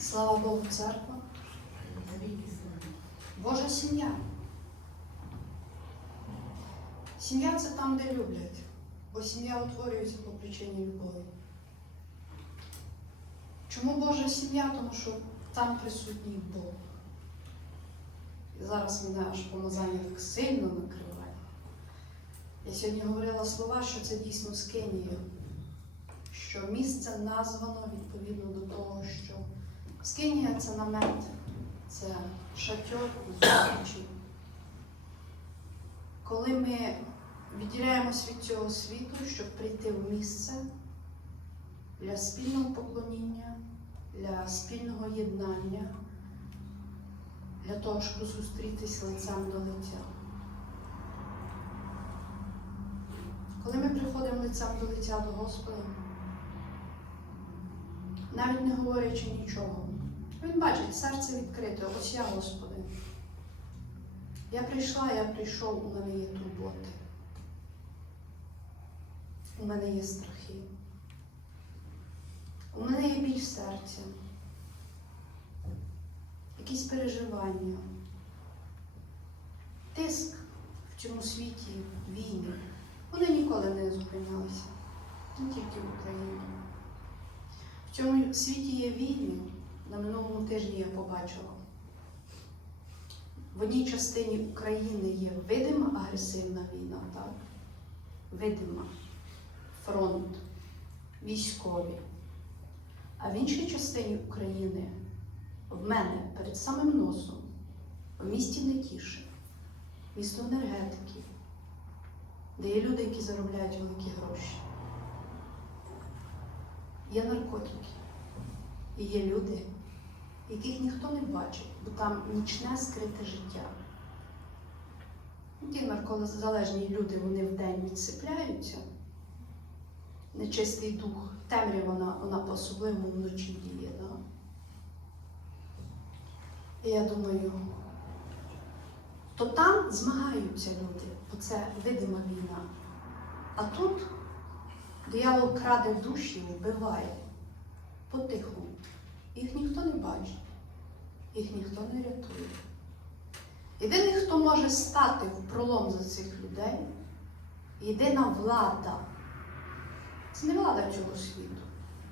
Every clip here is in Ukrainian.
Слава Богу, церква. Божа сім'я. Сім'я це там, де люблять, бо сім'я утворюється по причині любові. Чому Божа сім'я? Тому що там присутній Бог. І зараз мене аж помазання так сильно накриває. Я сьогодні говорила слова, що це дійсно скинія, що місце названо відповідно до того, що скинія це намет, це шатьор зустрічі. Коли ми відділяємось від цього світу, щоб прийти в місце для спільного поклоніння, для спільного єднання, для того, щоб зустрітись лицем до лиця. Коли ми приходимо лицем до лиця до Господа, навіть не говорячи нічого, він бачить, серце відкрите, ось я, Господи. Я прийшла, я прийшов, у мене є турботи. У мене є страхи. У мене є біль серця, якісь переживання, тиск в цьому світі, війни. Вони ніколи не зупинялися, не тільки в Україні. В цьому світі є війни. На минулому тижні я побачила. В одній частині України є видима агресивна війна, так? Видима. Фронт, військові. А в іншій частині України в мене перед самим носом, в місті Нетіше, місто енергетиків, де є люди, які заробляють великі гроші. Є наркотики. І є люди, яких ніхто не бачить, бо там нічне скрите життя. Ті наркозалежні люди вони вдень відсипляються. Нечистий дух, темрява вона, вона по-особливому вночі діє. Да? І я думаю, то там змагаються люди, бо це видима війна. А тут диявол краде душі, вбиває потиху. Їх ніхто не бачить, їх ніхто не рятує. Єдиний, хто може стати в пролом за цих людей, єдина влада. Це не влада цього світу,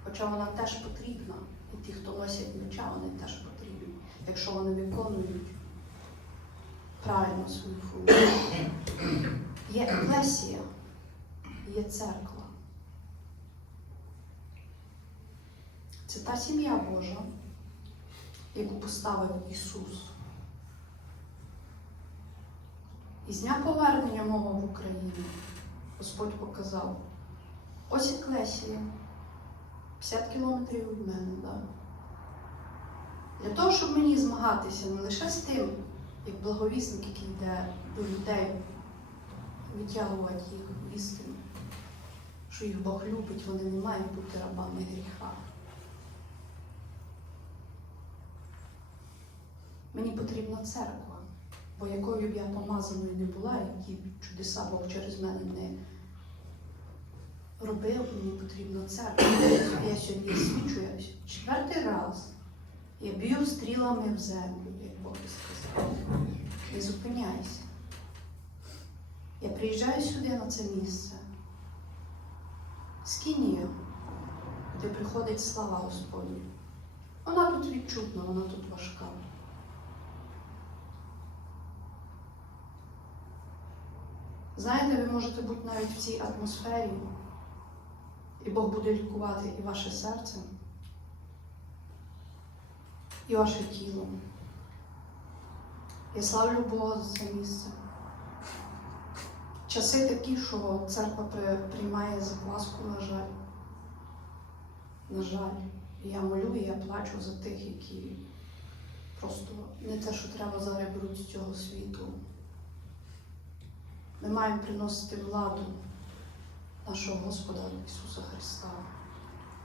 хоча вона теж потрібна. І ті, хто носять меча, вони теж потрібні, якщо вони виконують правильно свою функцію. Є еклесія, є церква. Це та сім'я Божа, яку поставив Ісус. І з дня повернення мого в Україну Господь показав. Ось еклесія, 50 кілометрів від мене, да? Для того, щоб мені змагатися не лише з тим, як благовісник, який йде до людей, витягувати їх в істину, що їх Бог любить, вони не мають бути рабами гріха. Мені потрібна церква, бо якою б я помазаною не була, які б чудеса Бог через мене не робив, мені потрібна церква. Я сьогодні свідчу, я четвертий раз я б'ю стрілами в землю, як Бог сказав. Не зупиняйся. Я приїжджаю сюди на це місце. Скинія, де приходить слава Господня. Вона тут відчутна, вона тут важка. Знаєте, ви можете бути навіть в цій атмосфері, і Бог буде лікувати і ваше серце, і ваше тіло. Я славлю Бога за це місце. Часи такі, що церква при- приймає закваску, на жаль. На жаль. Я молю, і я плачу за тих, які просто не те, що треба зараз беруть з цього світу. Ми маємо приносити владу нашого Господа Ісуса Христа,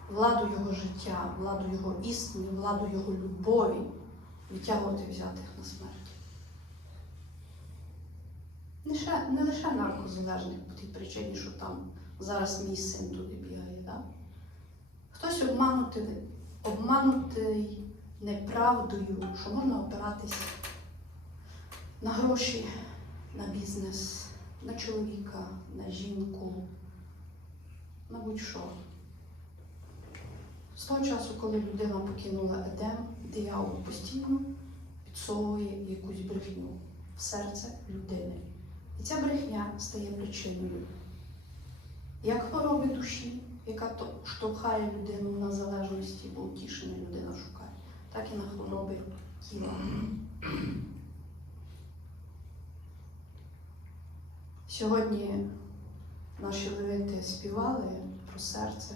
владу Його життя, владу Його істини, владу Його любові, відтягувати взятих на смерть. Не, лише наркозалежних по тій причині, що там зараз мій син туди бігає. Да? Хтось обманутий, обманутий неправдою, що можна опиратися на гроші, на бізнес, на чоловіка, на жінку, на будь-що. З того часу, коли людина покинула Едем, диявол постійно підсовує якусь брехню в серце людини. І ця брехня стає причиною як хвороби душі, яка то штовхає людину на залежності, бо утішення людина шукає, так і на хвороби тіла. Сьогодні наші левити співали про серце,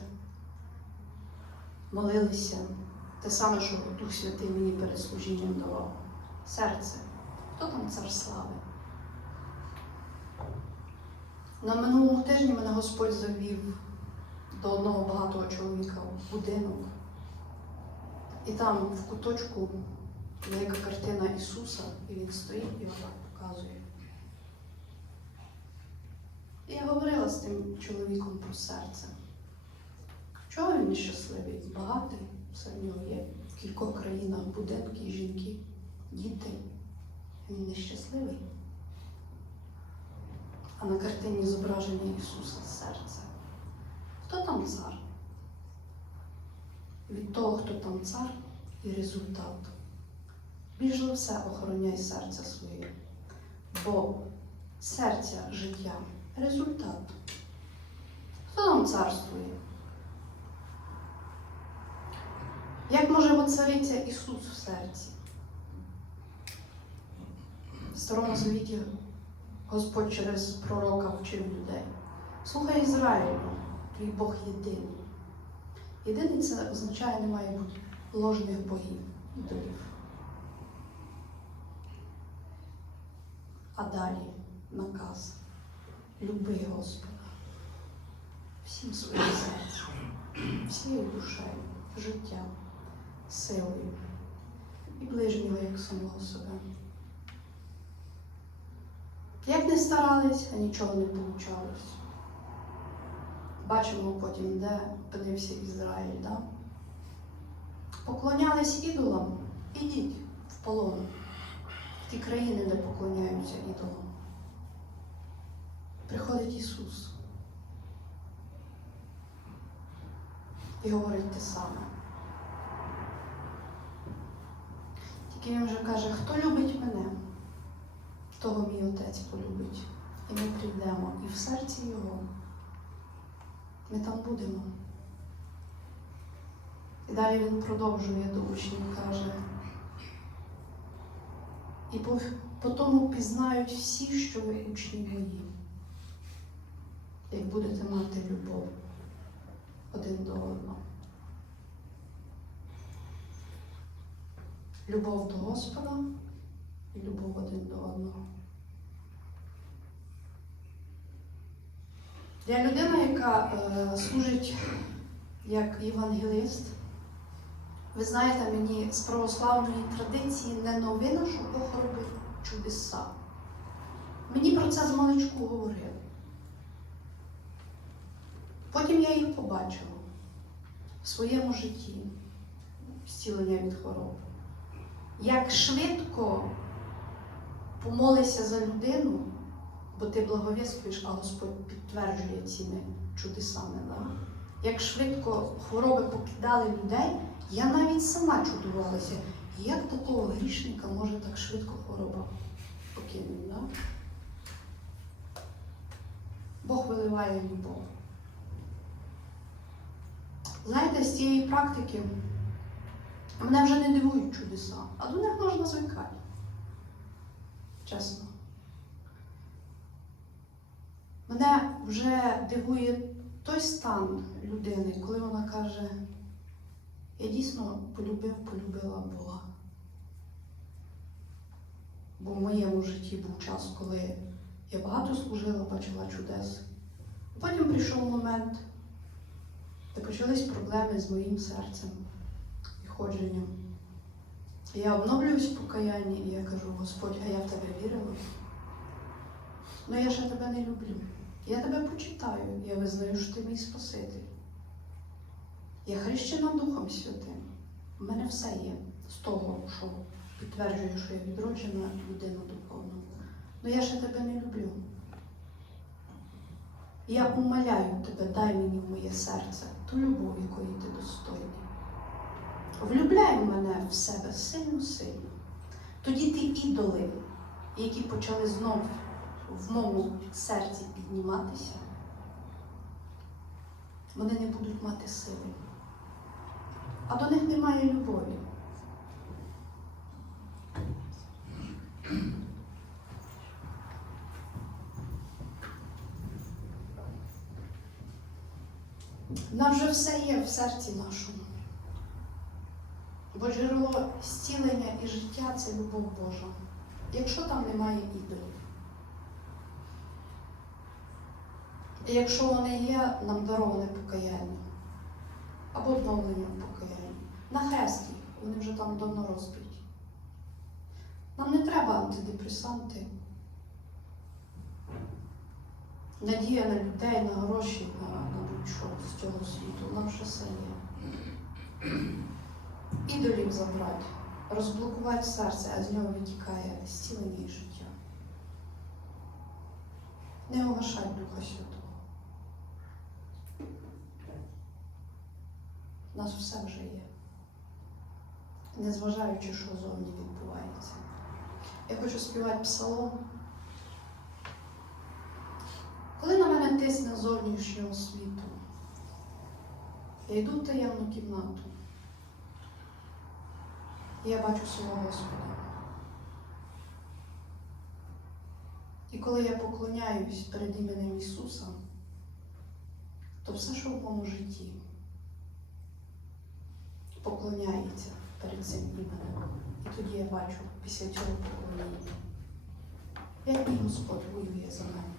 молилися. Те саме, що Дух Святий мені перед служінням давав. Серце. Хто там цар слави? На минулому тижні мене Господь завів до одного багатого чоловіка в будинок. І там в куточку велика картина Ісуса, і він стоїть і отак показує. Я говорила з тим чоловіком про серце. Чого він нещасливий? Багатий, все в нього є в кількох країнах будинки, жінки, діти. Він нещасливий. А на картині зображення Ісуса серце. Хто там цар? Від того, хто там цар, і результат. Більш за все охороняй серце своє, бо серця життя результат. Хто там царствує? Як може воцаритися Ісус в серці? В Старому Завіті Господь через пророка вчив людей. Слухай Ізраїлю, твій Бог єдиний. Єдиний це означає, не має бути ложних богів, ідолів. А далі наказ. Люби Господа всім своїм серцем, всією душею, життям, силою і ближнього як самого себе. Як не старались, а нічого не вийшло. Бачимо потім, де опинився Ізраїль. Да? Поклонялись ідолам, ідіть в полон, в ті країни, де поклоняються ідолам. Приходить Ісус і говорить те саме. Тільки він вже каже, хто любить мене? того мій отець полюбить. І ми прийдемо і в серці Його. Ми там будемо. І далі він продовжує до учнів, каже. І по, тому пізнають всі, що ви учні мої, як будете мати любов один до одного. Любов до Господа і любов один до одного. Для людини, яка е, служить як євангелист, ви знаєте, мені з православної традиції не новина, що Бог робить чудеса. Мені про це з маличку говорили. Потім я їх побачила в своєму житті, зцілення від хвороб. Як швидко помолися за людину, бо ти благовіствуєш, а Господь підтверджує цими чудесами. Да? Як швидко хвороби покидали людей, я навіть сама чудувалася, як такого грішника може так швидко хвороба покинути. Да? Бог виливає любов. Знаєте, з цієї практики мене вже не дивують чудеса, а до них можна звикати. Чесно. Мене вже дивує той стан людини, коли вона каже, я дійсно полюбив, полюбила Бога. Бо в моєму житті був час, коли я багато служила, бачила чудес. Потім прийшов момент, де почались проблеми з моїм серцем і ходженням. Я обновлююсь в покаянні, і я кажу, Господь, а я в тебе вірила. Ну я ще тебе не люблю. Я тебе почитаю, я визнаю, що ти мій Спаситель. Я хрещена Духом Святим. У мене все є. з того, що підтверджує, що я відроджена людина духовна. Ну я ще тебе не люблю. Я умоляю тебе, дай мені в моє серце ту любов, якої ти достойний. Влюбляй мене в себе сильно-сильно. Тоді ті ідоли, які почали знов в моєму серці підніматися, вони не будуть мати сили. А до них немає любові. Нам вже все є в серці нашому. Бо джерело зцілення і життя це любов Божа. Якщо там немає ідолів. І якщо вони є, нам дароване покаяння або обновлення в покаянні. На хресті вони вже там давно розбиті. Нам не треба антидепресанти. Надія на людей, на гроші, на, на будь-що з цього світу. Нам все є. Ідолів забрати, розблокувати серце, а з нього витікає зцілення і життя. Не огашай Духа Святого. У нас все вже є. Незважаючи, що зовні відбувається. Я хочу співати псалом. Коли на мене тисне зовнішнього світу, я йду в таємну кімнату. І я бачу свого Господа. І коли я поклоняюсь перед іменем Ісуса, то все, що в моєму житті, поклоняється перед цим іменем. І тоді я бачу після цього поклоніння, як мій Господь воює за мене.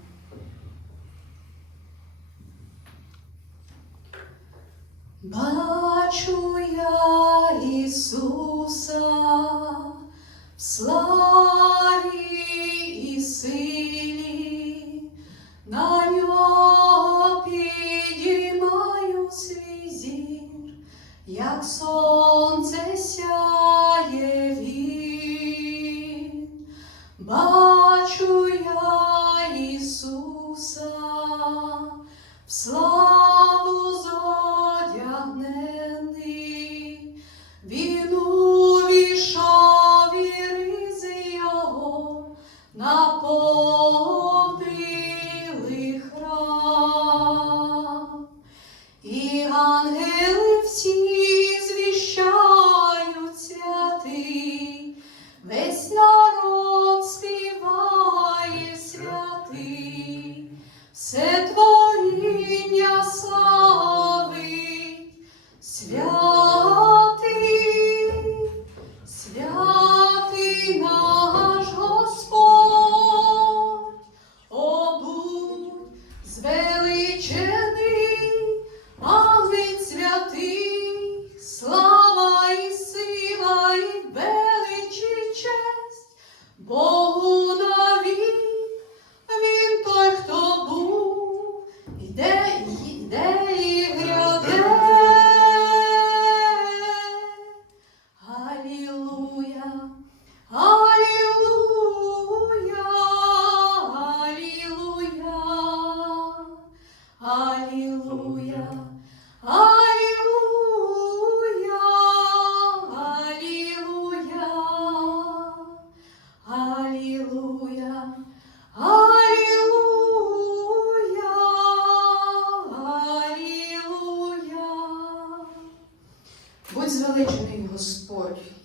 Бачу я Ісуса в славі і силі,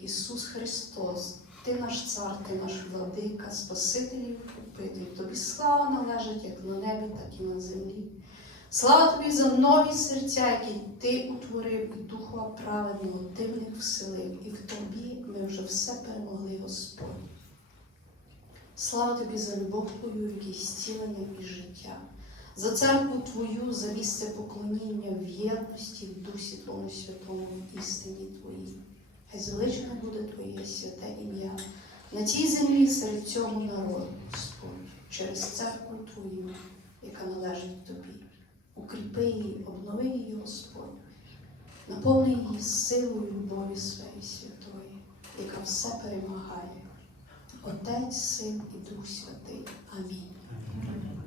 Ісус Христос, Ти наш цар, Ти наш владика, Спаситель і Викупитель. Тобі слава належить як на небі, так і на землі. Слава тобі за нові серця, які ти утворив, і Духа праведного, ти в них вселив, і в тобі ми вже все перемогли, Господь. Слава тобі за любов твою, якій зцілення і життя, за церкву Твою, за місце поклоніння в єдності, в Дусі Твоєму Святому, в істині Твоїй. Хай звеличено буде Твоє святе ім'я на цій землі серед цього народу, Господь, через церкву Твою, яка належить Тобі. Укріпи її, обнови її, Господь, наповни її силою любові своєї святої. яка все перемагає. Отець, Син і Дух Святий. Амінь.